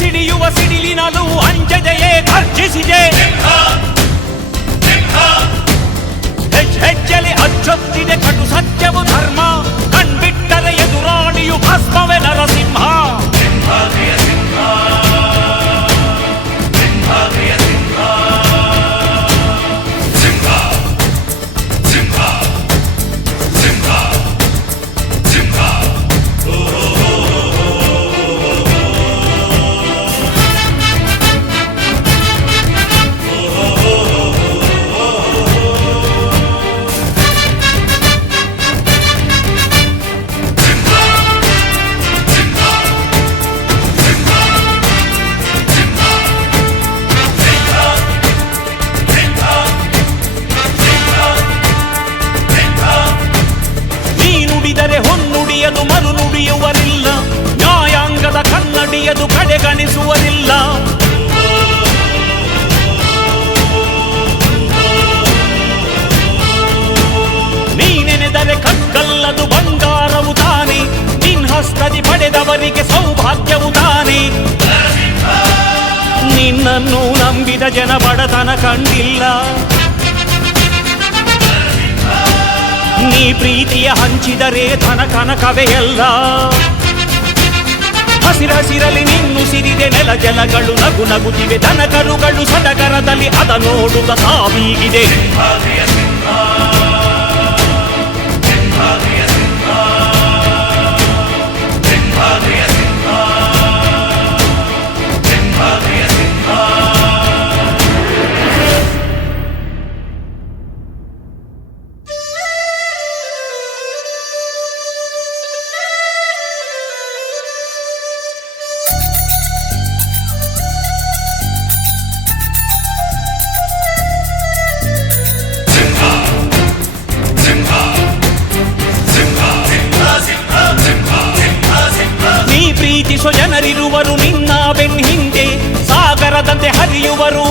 ಸಿಡಿಯುವ ಸಿಡಿಲಿನಲ್ಲೂ ಅಂಜದೆಯೇ ಗರ್ಜಿಸಿದೆ. ಹೆಜ್ಜೆಲಿ ಅಚ್ಚೊತ್ತಿದೆ ಕಟು ಸತ್ಯವು ಧರ್ಮ, ಕಣ್ಬಿಟ್ಟರೆ ಎದುರಾಳಿಯು ಭಸ್ಮವೇ ನರಸಿಂಹ. ಹೊನ್ನುಡಿಯದು ಮರು ನುಡಿಯುವರಿಲ್ಲ, ನ್ಯಾಯಾಂಗದ ಕನ್ನಡಿಯದು ಕಡೆಗಣಿಸುವರಿಲ್ಲ. ನೀನೆನೆದರೆ ಕಗ್ಗಲ್ಲದು ಬಂಗಾರವು ತಾನೆ, ನಿನ್ಹಸ್ತದಿ ಪಡೆದವರಿಗೆ ಸೌಭಾಗ್ಯವು ತಾನೆ. ನಿನ್ನನ್ನು ನಂಬಿದ ಜನ ಬಡತನ ಕಂಡಿಲ್ಲ, ನೀ ಪ್ರೀತಿಯ ಹಂಚಿದರೆ ಧನ ಕನಕವೇ ಎಲ್ಲ. ಹಸಿರಸಿರಲಿ ನಿನ್ನು ಸಿರಿದೆ ನೆಲ ಜಲಗಳು ನಗು ನಗುತ್ತಿವೆ, ದನ ಕರುಗಳು ಸಡಗರದಲ್ಲಿ ಅದ ನೋಡುತ್ತ ತಾವೀಗಿದೆ. ಪ್ರೀತಿಸೋ ಜನರಿರುವರು ನಿನ್ನ ಬೆನ್ ಹಿಂದೆ, ಸಾಗರದಂತೆ ಹರಿಯುವರು